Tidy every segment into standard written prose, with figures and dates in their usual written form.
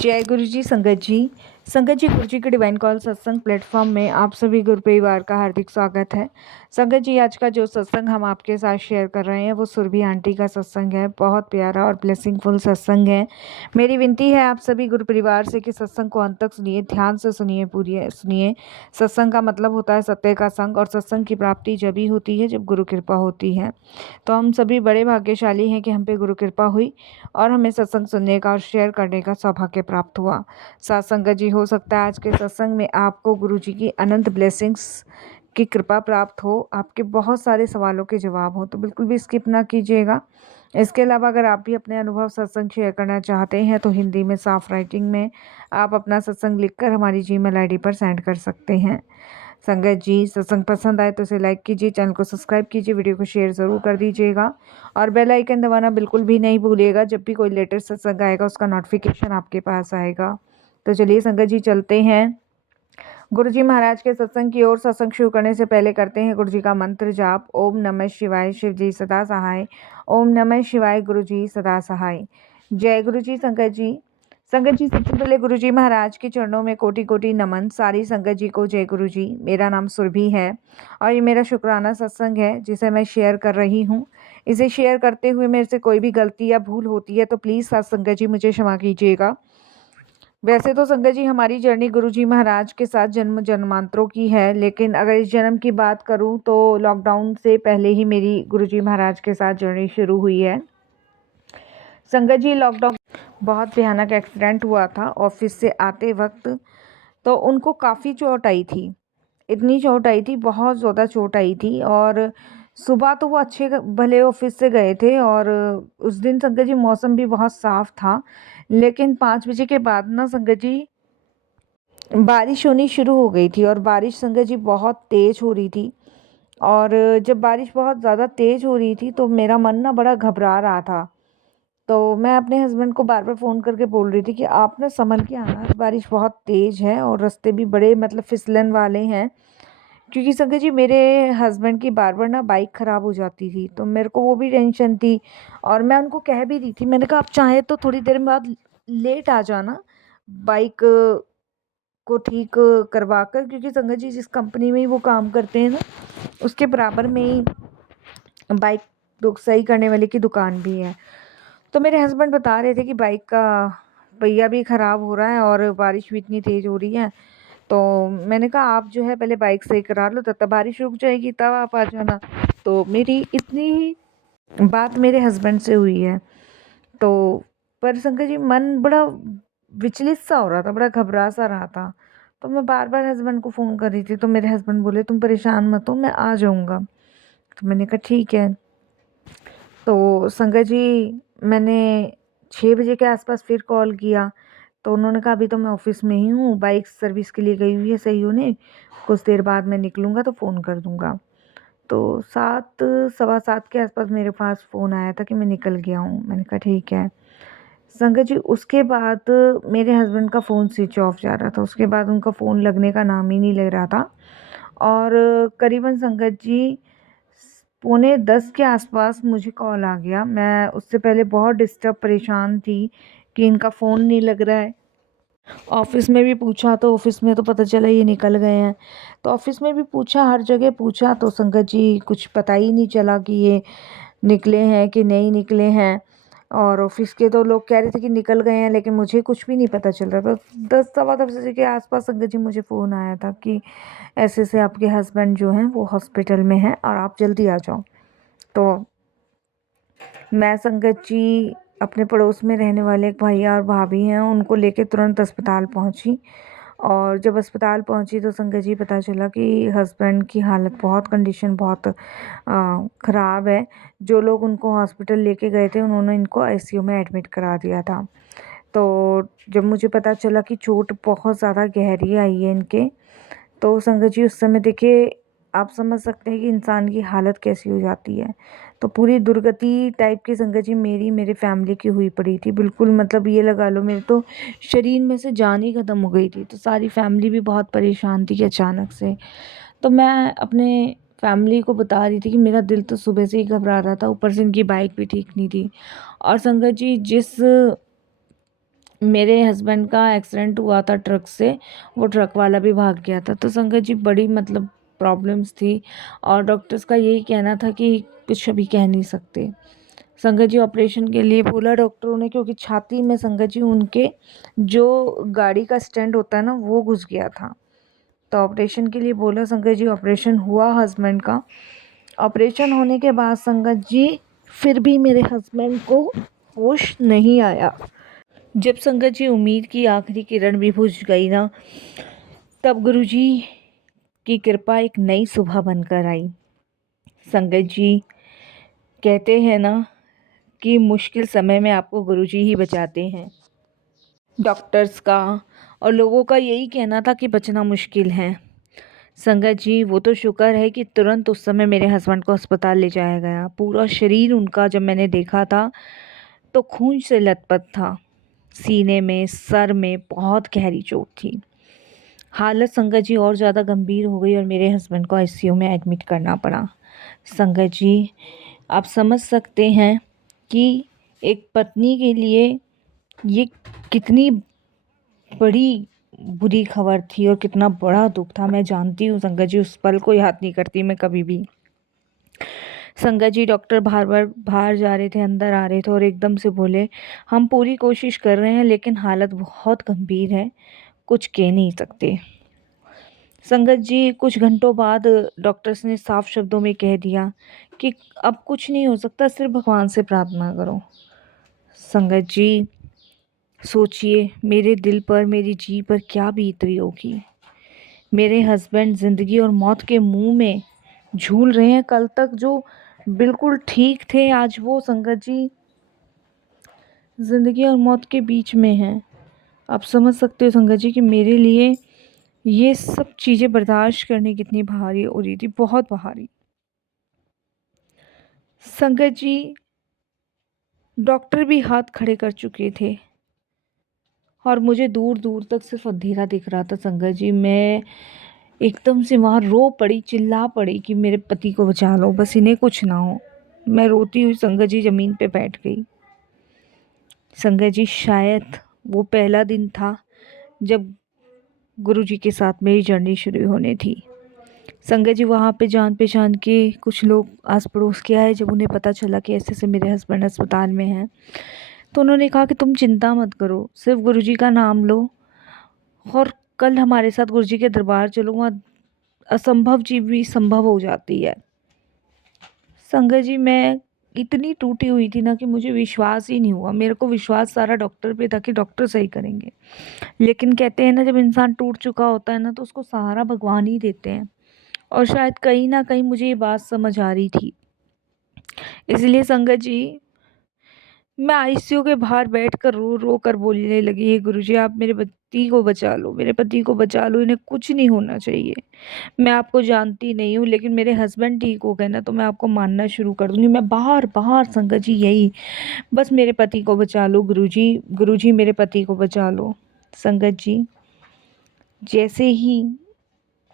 जय गुरु जी संगत जी गुरु जी के डिवाइन कॉल सत्संग प्लेटफॉर्म में आप सभी गुरु परिवार का हार्दिक स्वागत है। संगत जी आज का जो सत्संग हम आपके साथ शेयर कर रहे हैं वो सुरभि आंटी का सत्संग है। बहुत प्यारा और ब्लेसिंगफुल सत्संग है। मेरी विनती है आप सभी गुरु परिवार से कि सत्संग को अंत तक सुनिए, ध्यान से सुनिए, पूरी सुनिए। सत्संग का मतलब होता है सत्य का संग, और सत्संग की प्राप्ति जब ही होती है जब गुरु कृपा होती है। तो हम सभी बड़े भाग्यशाली हैं कि हम पे गुरु कृपा हुई और हमें सत्संग सुनने का और शेयर करने का सौभाग्य प्राप्त हुआ। साथ संगत जी, हो सकता है आज के सत्संग में आपको गुरु जी की अनंत ब्लेसिंग्स की कृपा प्राप्त हो, आपके बहुत सारे सवालों के जवाब हो, तो बिल्कुल भी स्किप ना कीजिएगा। इसके अलावा अगर आप भी अपने अनुभव सत्संग शेयर करना चाहते हैं तो हिंदी में साफ राइटिंग में आप अपना सत्संग लिखकर हमारी जीमेल आईडी पर सेंड कर सकते हैं। संगत जी, सत्संग पसंद आए तो इसे लाइक कीजिए, चैनल को सब्सक्राइब कीजिए, वीडियो को शेयर ज़रूर कर दीजिएगा और बेल आइकन दबाना बिल्कुल भी नहीं भूलिएगा। जब भी कोई लेटेस्ट सत्संग आएगा उसका नोटिफिकेशन आपके पास आएगा। तो चलिए संगत जी चलते हैं गुरु जी महाराज के सत्संग की ओर। सत्संग शुरू करने से पहले करते हैं गुरु जी का मंत्र जाप। ओम नमः शिवाय, शिव जी सदा सहाय। ओम नमः शिवाय, गुरु जी सदा सहाय। जय गुरु जी संगत जी। संगत जी, सबसे पहले गुरु जी महाराज के चरणों में कोटि कोटि नमन। सारी संगत जी को जय गुरु जी। मेरा नाम सुरभि है और ये मेरा शुक्राना सत्संग है जिसे मैं शेयर कर रही हूँ। इसे शेयर करते हुए मेरे से कोई भी गलती या भूल होती है तो प्लीज़ साथ संगत जी मुझे क्षमा कीजिएगा। वैसे तो संगत जी हमारी जर्नी गुरु जी महाराज के साथ जन्म जन्मांतरों की है, लेकिन अगर इस जन्म की बात करूं तो लॉकडाउन से पहले ही मेरी गुरु जी महाराज के साथ जर्नी शुरू हुई है। संगत जी, लॉकडाउन बहुत भयानक एक्सीडेंट हुआ था ऑफिस से आते वक्त। तो उनको काफ़ी चोट आई थी, इतनी चोट आई थी, बहुत ज़्यादा चोट आई थी। और सुबह तो वो अच्छे भले ऑफिस से गए थे और उस दिन संगत जी मौसम भी बहुत साफ था, लेकिन 5 बजे के बाद ना संगत जी बारिश होनी शुरू हो गई थी और बारिश संगत जी बहुत तेज़ हो रही थी। और जब बारिश बहुत ज़्यादा तेज़ हो रही थी तो मेरा मन ना बड़ा घबरा रहा था। तो मैं अपने हस्बैंड को बार बार फ़ोन करके बोल रही थी कि आप ना संभल के आना, बारिश बहुत तेज़ है और रास्ते भी बड़े मतलब फिसलन वाले हैं। क्योंकि संगत जी मेरे हस्बैंड की बार बार ना बाइक ख़राब हो जाती थी, तो मेरे को वो भी टेंशन थी। और मैं उनको कह भी दी थी, मैंने कहा आप चाहे तो थोड़ी देर बाद लेट आ जाना बाइक को ठीक करवा कर, क्योंकि संगत जी जिस कंपनी में ही वो काम करते हैं ना उसके बराबर में ही बाइक सही करने वाले की दुकान भी है। तो मेरे हस्बैंड बता रहे थे कि बाइक का पहिया भी ख़राब हो रहा है और बारिश भी इतनी तेज़ हो रही है। तो मैंने कहा आप जो है पहले बाइक सही करा लो, तब तक बारिश रुक जाएगी तब आप आ जाना। तो मेरी इतनी ही बात मेरे हस्बैंड से हुई है। तो पर शंकर जी मन बड़ा विचलित सा हो रहा था, बड़ा घबरा सा रहा था। तो मैं बार बार हस्बैंड को फ़ोन कर रही थी, तो मेरे हस्बैंड बोले तुम परेशान मत हो, मैं आ जाऊँगा। तो मैंने कहा ठीक है। तो संगत जी मैंने 6 बजे के आसपास फिर कॉल किया, तो उन्होंने कहा अभी तो मैं ऑफिस में ही हूँ, बाइक सर्विस के लिए गई हुई है सही होने, कुछ देर बाद मैं निकलूँगा तो फ़ोन कर दूँगा। तो 7 सवा 7 के आसपास मेरे पास फ़ोन आया था कि मैं निकल गया हूँ। मैंने कहा ठीक है। संगत जी उसके बाद मेरे हस्बैंड का फ़ोन स्विच ऑफ जा रहा था, उसके बाद उनका फ़ोन लगने का नाम ही नहीं ले रहा था। और करीबन संगत जी पौने 10 के आसपास मुझे कॉल आ गया। मैं उससे पहले बहुत डिस्टर्ब परेशान थी कि इनका फ़ोन नहीं लग रहा है। ऑफ़िस में भी पूछा तो ऑफ़िस में तो पता चला ये निकल गए हैं। तो ऑफ़िस में भी पूछा, हर जगह पूछा, तो संगत जी कुछ पता ही नहीं चला कि ये निकले हैं कि नहीं निकले हैं। और ऑफ़िस के तो लोग कह रहे थे कि निकल गए हैं, लेकिन मुझे कुछ भी नहीं पता चल रहा था। 10 सवा 10 बजे के आसपास संगत जी मुझे फ़ोन आया था कि ऐसे-ऐसे आपके हस्बैंड जो हैं वो हॉस्पिटल में हैं और आप जल्दी आ जाओ। तो मैं संगत जी अपने पड़ोस में रहने वाले एक भैया और भाभी हैं, उनको लेके तुरंत अस्पताल पहुंची। और जब अस्पताल पहुंची तो संगत जी पता चला कि हस्बैंड की हालत बहुत, कंडीशन बहुत ख़राब है। जो लोग उनको हॉस्पिटल लेके गए थे उन्होंने इनको आईसीयू में एडमिट करा दिया था। तो जब मुझे पता चला कि चोट बहुत ज़्यादा गहरी आई है इनके, तो संगत जी उस समय देखिए आप समझ सकते हैं कि इंसान की हालत कैसी हो जाती है। तो पूरी दुर्गति टाइप की संगत जी मेरी मेरे फैमिली की हुई पड़ी थी। बिल्कुल मतलब ये लगा लो मेरे तो शरीर में से जान ही ख़त्म हो गई थी। तो सारी फैमिली भी बहुत परेशान थी कि अचानक से। तो मैं अपने फैमिली को बता रही थी कि मेरा दिल तो सुबह से ही घबरा रहा था, ऊपर से इनकी बाइक भी ठीक नहीं थी। और संगत जी जिस मेरे हस्बैंड का एक्सीडेंट हुआ था ट्रक से, वो ट्रक वाला भी भाग गया था। तो संगत जी बड़ी मतलब प्रॉब्लम्स थी और डॉक्टर्स का यही कहना था कि कुछ अभी कह नहीं सकते। संगत जी ऑपरेशन के लिए बोला डॉक्टरों ने, क्योंकि छाती में संगत जी उनके जो गाड़ी का स्टैंड होता है ना वो घुस गया था। तो ऑपरेशन के लिए बोला संगत जी, ऑपरेशन हुआ हस्बैंड का। ऑपरेशन होने के बाद संगत जी फिर भी मेरे हस्बैंड को होश नहीं आया। जब संगत जी उम्मीद की आखिरी किरण भी बुझ गई ना, तब गुरुजी की कृपा एक नई सुबह बनकर आई। संगत जी कहते हैं ना कि मुश्किल समय में आपको गुरुजी ही बचाते हैं। डॉक्टर्स का और लोगों का यही कहना था कि बचना मुश्किल है। संगत जी वो तो शुक्र है कि तुरंत उस समय मेरे हस्बैंड को अस्पताल ले जाया गया। पूरा शरीर उनका जब मैंने देखा था तो खून से लथपथ था। सीने में, सर में बहुत गहरी चोट थी। हालत संगत जी और ज़्यादा गंभीर हो गई और मेरे हस्बैंड को आईसीयू में एडमिट करना पड़ा। संगत जी आप समझ सकते हैं कि एक पत्नी के लिए ये कितनी बड़ी बुरी खबर थी और कितना बड़ा दुख था। मैं जानती हूँ संगत जी, उस पल को याद नहीं करती मैं कभी भी। संगत जी डॉक्टर बाहर जा रहे थे, अंदर आ रहे थे और एकदम से बोले, हम पूरी कोशिश कर रहे हैं लेकिन हालत बहुत गंभीर है, कुछ कह नहीं सकते। संगत जी कुछ घंटों बाद डॉक्टर्स ने साफ शब्दों में कह दिया कि अब कुछ नहीं हो सकता, सिर्फ भगवान से प्रार्थना करो। संगत जी सोचिए मेरे दिल पर, मेरी जी पर क्या बीत रही होगी। मेरे हस्बैंड ज़िंदगी और मौत के मुंह में झूल रहे हैं। कल तक जो बिल्कुल ठीक थे, आज वो संगत जी ज़िंदगी और मौत के बीच में हैं। आप समझ सकते हो संगत जी कि मेरे लिए ये सब चीज़ें बर्दाश्त करनी कितनी भारी हो रही थी, बहुत भारी। संगत जी डॉक्टर भी हाथ खड़े कर चुके थे और मुझे दूर दूर तक सिर्फ अंधेरा दिख रहा था। संगत जी मैं एकदम से वहाँ रो पड़ी, चिल्ला पड़ी कि मेरे पति को बचा लो, बस इन्हें कुछ ना हो। मैं रोती हुई संगत जी ज़मीन पे बैठ गई। संगत जी शायद वो पहला दिन था जब गुरुजी के साथ मेरी जर्नी शुरू होने थी। संगत जी वहाँ पे जान पहचान के कुछ लोग आस पड़ोस के आए। जब उन्हें पता चला कि ऐसे ऐसे मेरे हस्बैंड अस्पताल में हैं, तो उन्होंने कहा कि तुम चिंता मत करो, सिर्फ गुरुजी का नाम लो और कल हमारे साथ गुरुजी के दरबार चलो, वहाँ असंभव चीज भी संभव हो जाती है। संगत जी मैं इतनी टूटी हुई थी ना कि मुझे विश्वास ही नहीं हुआ। मेरे को विश्वास सारा डॉक्टर पे था कि डॉक्टर सही करेंगे, लेकिन कहते हैं ना जब इंसान टूट चुका होता है ना तो उसको सहारा भगवान ही देते हैं। और शायद कहीं ना कहीं मुझे ये बात समझ आ रही थी। इसलिए संगत जी मैं आईसीयू के बाहर बैठकर रो रो कर बोलने लगी, हे गुरुजी आप मेरे पति को बचा लो, मेरे पति को बचा लो, इन्हें कुछ नहीं होना चाहिए। मैं आपको जानती नहीं हूँ लेकिन मेरे हस्बैंड ठीक हो गए ना तो मैं आपको मानना शुरू कर दूंगी। मैं बाहर बाहर संगत जी यही, बस मेरे पति को बचा लो गुरुजी, गुरुजी मेरे पति को बचा लो। संगत जी जैसे ही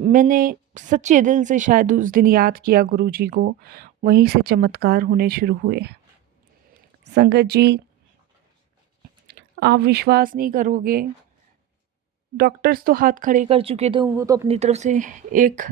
मैंने सच्चे दिल से शायद उस दिन याद किया गुरुजी को, वहीं से चमत्कार होने शुरू हुए। संगत जी आप विश्वास नहीं करोगे, डॉक्टर्स तो हाथ खड़े कर चुके थे, वो तो अपनी तरफ से एक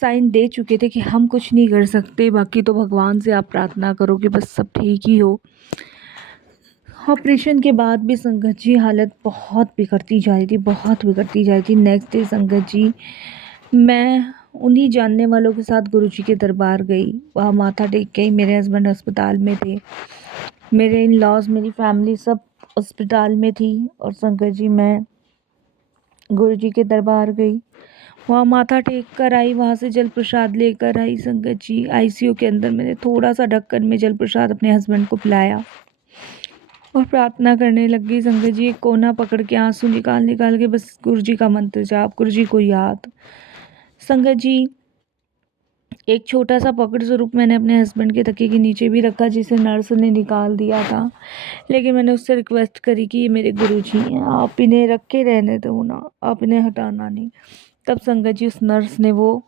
साइन दे चुके थे कि हम कुछ नहीं कर सकते, बाकी तो भगवान से आप प्रार्थना करो कि बस सब ठीक ही हो। ऑपरेशन के बाद भी संगत जी हालत बहुत बिगड़ती जा रही थी, बहुत बिगड़ती जा रही थी। नेक्स्ट डे संगत जी मैं उन्हीं जानने वालों के साथ गुरुजी के दरबार गई, वहाँ माथा टेक गई। मेरे हस्बैंड अस्पताल में थे, मेरे इन लॉज, मेरी फैमिली सब अस्पताल में थी और संगत जी मैं गुरुजी के दरबार गई, वहाँ माथा टेक कर आई, वहाँ से जल प्रसाद लेकर आई। संगत जी आईसीयू के अंदर मैंने थोड़ा सा ढक्कन में जल प्रसाद अपने हस्बैंड को पिलाया और प्रार्थना करने लग गई। संगत जी एक कोना पकड़ के आंसू निकाल निकाल के बस गुरुजी का मंत्र जाप, गुरुजी को याद। संगत जी एक छोटा सा पॉकेट स्वरूप मैंने अपने हस्बैंड के तकिए के नीचे भी रखा, जिसे नर्स ने निकाल दिया था, लेकिन मैंने उससे रिक्वेस्ट करी कि ये मेरे गुरुजी हैं, आप इन्हें रखे रहने दो ना, आप इन्हें हटाना नहीं। तब संगत जी उस नर्स ने वो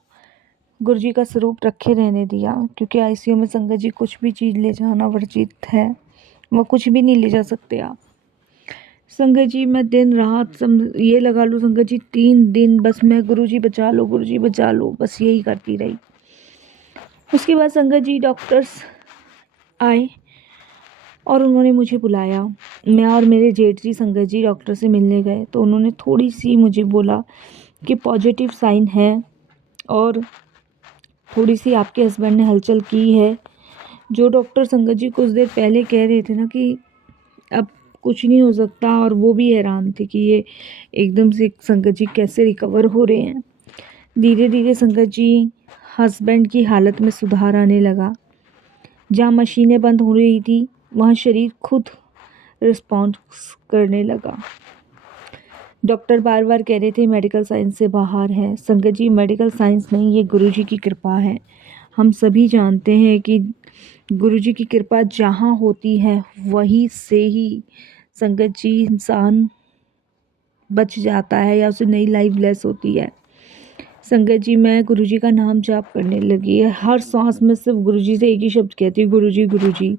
गुरुजी का स्वरूप रखे रहने दिया, क्योंकि आईसीयू में संगत जी कुछ भी चीज़ ले जाना वर्जित है, वो कुछ भी नहीं ले जा सकते आप। संगत जी मैं दिन रात ये लगा लूँ संगत जी 3 दिन बस मैं गुरुजी बचा लो, गुरुजी बचा लो, बस यही करती रही। उसके बाद संगत जी डॉक्टर्स आए और उन्होंने मुझे बुलाया। मैं और मेरे जेठ जी संगत जी डॉक्टर से मिलने गए तो उन्होंने थोड़ी सी मुझे बोला कि पॉजिटिव साइन है और थोड़ी सी आपके हस्बैंड ने हलचल की है। जो डॉक्टर संगत जी कुछ देर पहले कह रहे थे ना कि अब कुछ नहीं हो सकता, और वो भी हैरान थे कि ये एकदम से संगत जी कैसे रिकवर हो रहे हैं। धीरे धीरे संगत जी हस्बैंड की हालत में सुधार आने लगा। जहाँ मशीनें बंद हो रही थी वहाँ शरीर खुद रिस्पॉन्स करने लगा। डॉक्टर बार बार कह रहे थे मेडिकल साइंस से बाहर है। संगत जी मेडिकल साइंस नहीं, ये गुरुजी की कृपा है। हम सभी जानते हैं कि गुरुजी की कृपा जहाँ होती है वहीं से ही संगत जी इंसान बच जाता है या उसे नई लाइफ ब्लेस होती है। संगत जी मैं गुरुजी का नाम जाप करने लगी है। हर सांस में सिर्फ गुरुजी से एक ही शब्द कहती हूँ, गुरुजी गुरुजी।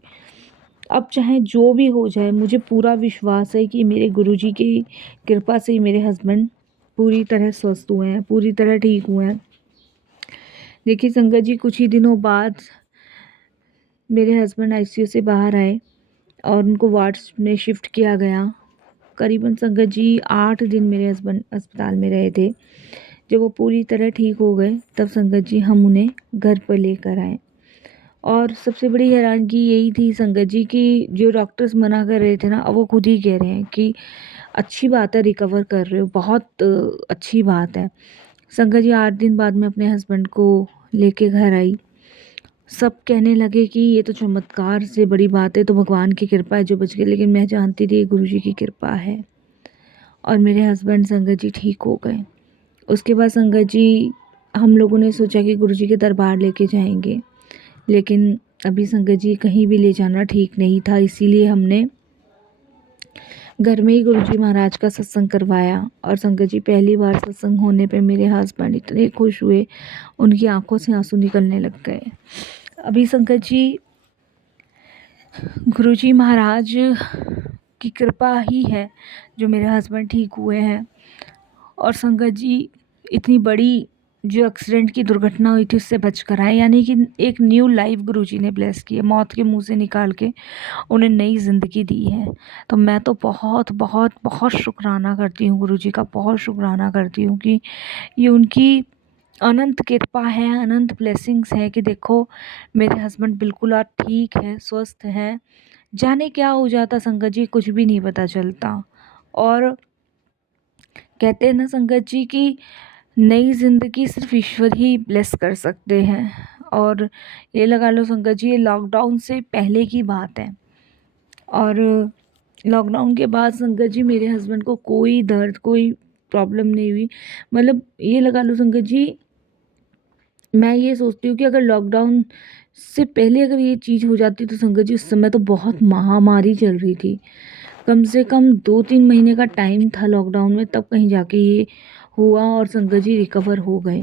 अब चाहे जो भी हो जाए मुझे पूरा विश्वास है कि मेरे गुरुजी की कृपा से ही मेरे हस्बैंड पूरी तरह स्वस्थ हुए हैं, पूरी तरह ठीक हुए हैं। देखिए संगत जी कुछ ही दिनों बाद मेरे हस्बैंड आईसीयू से बाहर आए और उनको वार्ड्स में शिफ्ट किया गया। करीबन संगत जी 8 दिन मेरे हस्बैंड अस्पताल में रहे थे। जब वो पूरी तरह ठीक हो गए तब संगत जी हम उन्हें घर पर लेकर आए। और सबसे बड़ी हैरानगी यही थी संगत जी कि जो डॉक्टर्स मना कर रहे थे ना, अब वो खुद ही कह रहे हैं कि अच्छी बात है, रिकवर कर रहे हो, बहुत अच्छी बात है। संगत जी 8 दिन बाद मैं अपने हस्बैंड को लेके घर आई। सब कहने लगे कि ये तो चमत्कार से बड़ी बात है, तो भगवान की कृपा है जो बच गए। लेकिन मैं जानती थी गुरु जी की कृपा है और मेरे हस्बैंड संगत जी ठीक हो गए। उसके बाद संगत जी हम लोगों ने सोचा कि गुरु जी के दरबार लेके जाएंगे, लेकिन अभी संगत जी कहीं भी ले जाना ठीक नहीं था। इसीलिए हमने घर में ही गुरुजी महाराज का सत्संग करवाया। और संगत जी पहली बार सत्संग होने पे मेरे हस्बैंड इतने खुश हुए, उनकी आंखों से आंसू निकलने लग गए। अभी संगत जी गुरुजी महाराज की कृपा ही है जो मेरे हस्बैंड ठीक हुए हैं। और संगत जी इतनी बड़ी जो एक्सीडेंट की दुर्घटना हुई थी उससे बच कर आए, यानी कि एक न्यू लाइफ गुरुजी ने ब्लेस की है, मौत के मुंह से निकाल के उन्हें नई ज़िंदगी दी है। तो मैं तो बहुत बहुत बहुत शुक्राना करती हूँ गुरुजी का, बहुत शुक्राना करती हूँ कि ये उनकी अनंत कृपा है, अनंत ब्लेसिंग्स है कि देखो मेरे हस्बैंड बिल्कुल आज ठीक है, स्वस्थ हैं। जाने क्या हो जाता संगत जी, कुछ भी नहीं पता चलता। और कहते हैं ना संगत जी कि नई ज़िंदगी सिर्फ ईश्वर ही ब्लेस कर सकते हैं। और ये लगा लो संगत जी ये लॉकडाउन से पहले की बात है, और लॉकडाउन के बाद संगत जी मेरे हस्बैंड को कोई दर्द कोई प्रॉब्लम नहीं हुई। मतलब ये लगा लो संगत जी, मैं ये सोचती हूँ कि अगर लॉकडाउन से पहले अगर ये चीज़ हो जाती तो संगत जी उस समय तो बहुत महामारी चल रही थी, कम से कम 2-3 महीने का टाइम था लॉकडाउन में, तब कहीं जाके ये हुआ और संगत जी रिकवर हो गए।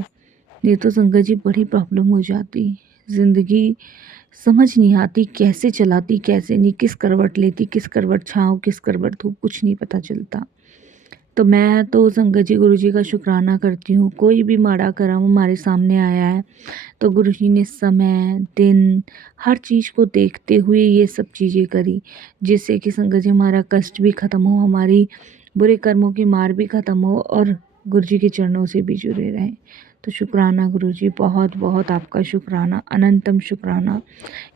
नहीं तो संगत जी बड़ी प्रॉब्लम हो जाती। ज़िंदगी समझ नहीं आती कैसे चलाती कैसे नहीं, किस करवट लेती, किस करवट छाँव, किस करवट धूप, कुछ नहीं पता चलता। तो मैं तो संगत जी गुरु जी का शुक्राना करती हूँ। कोई भी माड़ा कर्म हमारे सामने आया है तो गुरु जी ने समय दिन हर चीज़ को देखते हुए ये सब चीज़ें करी, जिससे कि संगत जी हमारा कष्ट भी ख़त्म हो, हमारी बुरे कर्मों की मार भी ख़त्म हो और गुरु जी के चरणों से भी जुड़े रहें। तो शुक्राना गुरु जी, बहुत बहुत आपका शुक्राना, अनंतम शुक्राना।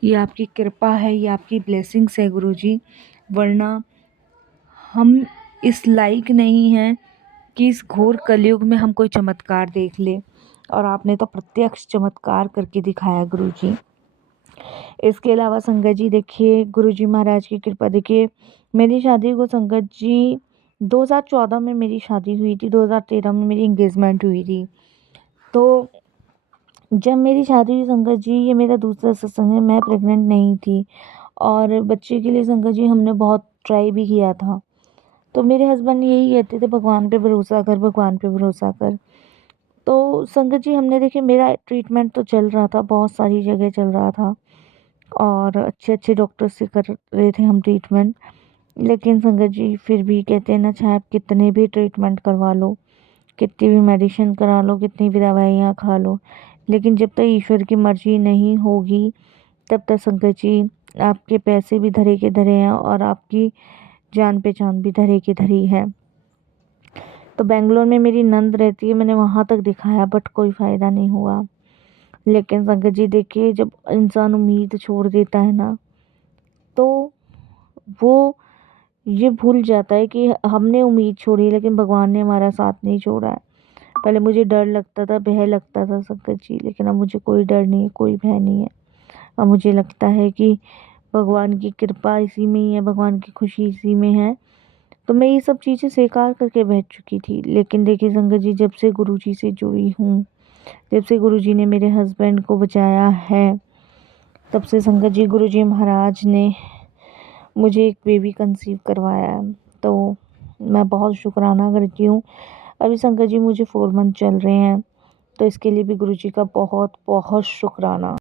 ये आपकी कृपा है, ये आपकी ब्लेसिंग्स है गुरु जी, वरना हम इस लायक नहीं हैं कि इस घोर कलयुग में हम कोई चमत्कार देख ले। और आपने तो प्रत्यक्ष चमत्कार करके दिखाया गुरु जी। इसके अलावा संगत जी देखिए गुरु जी महाराज की कृपा, देखिए मेरी शादी को संगत जी 2014 में मेरी शादी हुई थी, 2013 में मेरी इंगेजमेंट हुई थी। तो जब मेरी शादी हुई संगत जी, ये मेरा दूसरा सत्संग है, मैं प्रेग्नेंट नहीं थी और बच्चे के लिए संगत जी हमने बहुत ट्राई भी किया था। तो मेरे हस्बैंड यही कहते थे भगवान पे भरोसा कर, भगवान पे भरोसा कर। तो संगत जी हमने देखिए मेरा ट्रीटमेंट तो चल रहा था, बहुत सारी जगह चल रहा था और अच्छे अच्छे डॉक्टर से कर रहे थे हम ट्रीटमेंट। लेकिन संगत जी फिर भी कहते हैं ना, चाहे आप कितने भी ट्रीटमेंट करवा लो, कितनी भी मेडिसिन करा लो, कितनी भी दवाइयाँ खा लो, लेकिन जब तक ईश्वर की मर्जी नहीं होगी तब तक संगत जी आपके पैसे भी धरे के धरे हैं और आपकी जान पहचान भी धरे की धरी है। तो बेंगलोर में मेरी नंद रहती है, मैंने वहाँ तक दिखाया बट कोई फ़ायदा नहीं हुआ। लेकिन संगत जी देखिए, जब इंसान उम्मीद छोड़ देता है ना, तो वो ये भूल जाता है कि हमने उम्मीद छोड़ी लेकिन भगवान ने हमारा साथ नहीं छोड़ा है। पहले मुझे डर लगता था, भय लगता था संगत जी, लेकिन अब मुझे कोई डर नहीं है, कोई भय नहीं है। अब मुझे लगता है कि भगवान की कृपा इसी में ही है, भगवान की खुशी इसी में है। तो मैं ये सब चीज़ें स्वीकार करके बैठ चुकी थी। लेकिन देखिए संगत जी, जब से गुरुजी से जुड़ी हूँ, जब से गुरुजी ने मेरे हस्बैंड को बचाया है, तब से संगत जी गुरुजी महाराज ने मुझे एक बेबी कंसीव करवाया है। तो मैं बहुत शुक्राना करती हूँ। अभी संगत जी मुझे 4 मंथ चल रहे हैं, तो इसके लिए भी गुरुजी का बहुत बहुत शुक्राना।